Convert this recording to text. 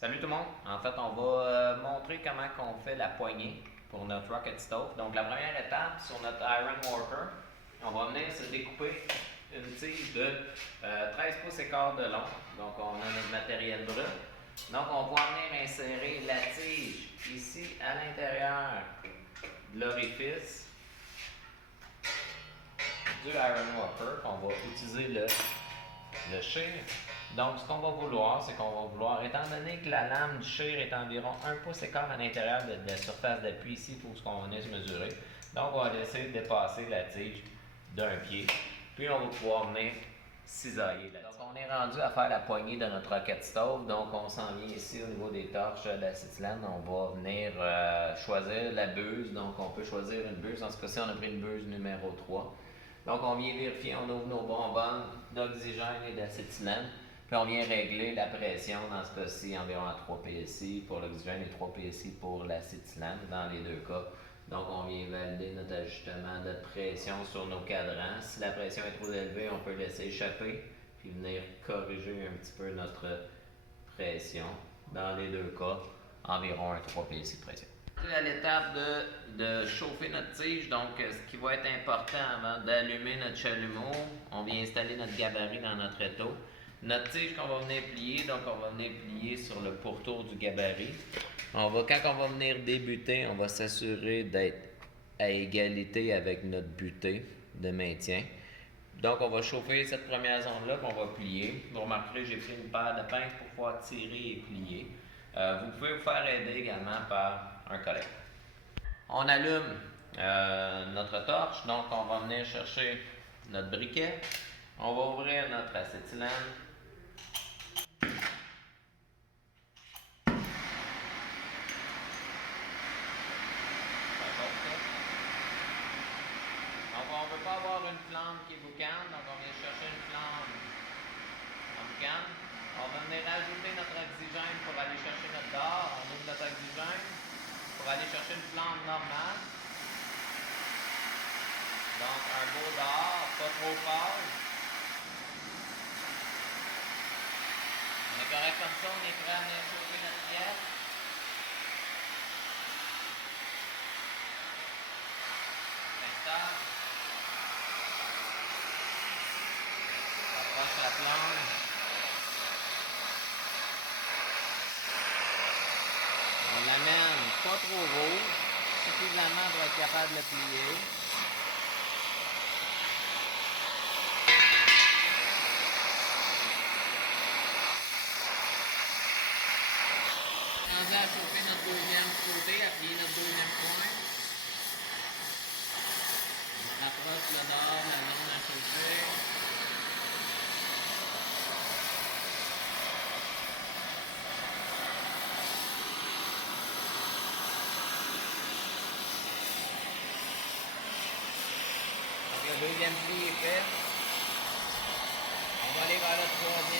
Salut tout le monde! En fait, on va montrer comment on fait la poignée pour notre Rocket Stove. Donc, la première étape sur notre Iron Worker, on va venir se découper une tige de 13 pouces et quart de long. Donc, on a notre matériel brut. Donc, on va venir insérer la tige ici à l'intérieur de l'orifice du Iron Worker. On va utiliser le shear. Donc, ce qu'on va vouloir, c'est qu'on va vouloir, étant donné que la lame du shear est environ 1 pouce et quart à l'intérieur de la surface d'appui ici, il faut ce qu'on ait mesurer. Donc, on va essayer de dépasser la tige d'un pied. Puis, on va pouvoir venir cisailler là-dessus. Donc, on est rendu à faire la poignée de notre Rocket Stove. Donc, on s'en vient ici au niveau des torches d'acétylène. On va venir choisir la buse. Donc, on peut choisir une buse. En ce cas-ci, on a pris une buse numéro 3. Donc, on vient vérifier, on ouvre nos bonbonnes d'oxygène et d'acétylène. Puis, on vient régler la pression, dans ce cas-ci, environ à 3 PSI pour l'oxygène et 3 PSI pour l'acétylène, dans les deux cas. Donc, on vient valider notre ajustement de pression sur nos cadrans. Si la pression est trop élevée, on peut laisser échapper, puis venir corriger un petit peu notre pression. Dans les deux cas, environ un 3 PSI de pression. À l'étape de chauffer notre tige, donc ce qui va être important avant d'allumer notre chalumeau, on vient installer notre gabarit dans notre étau. Notre tige qu'on va venir plier, donc on va venir plier sur le pourtour du gabarit. Quand on va venir débuter, on va s'assurer d'être à égalité avec notre butée de maintien. Donc on va chauffer cette première zone-là qu'on va plier. Vous remarquerez, j'ai pris une paire de pinces pour pouvoir tirer et plier. Vous pouvez vous faire aider également par un collègue. On allume notre torche, donc on va venir chercher notre briquet. On va ouvrir notre acétylène. Donc on ne veut pas avoir une flamme qui est boucane, donc on vient chercher une flamme en boucane. On va venir ajouter notre oxygène pour aller chercher notre d'or. On ouvre notre oxygène pour aller chercher une flamme normale. Donc un beau d'or, pas trop fort. On est correct comme ça, on est prêt à venir chauffer notre pièce. Installe. On approche la flamme. On l'amène pas trop haut, suffisamment pour être capable de le plier. On va chauffer notre deuxième côté, appuyer notre deuxième point. On rapproche le dehors, la zone à chauffer. Donc le deuxième pli est fait. On va aller vers le troisième.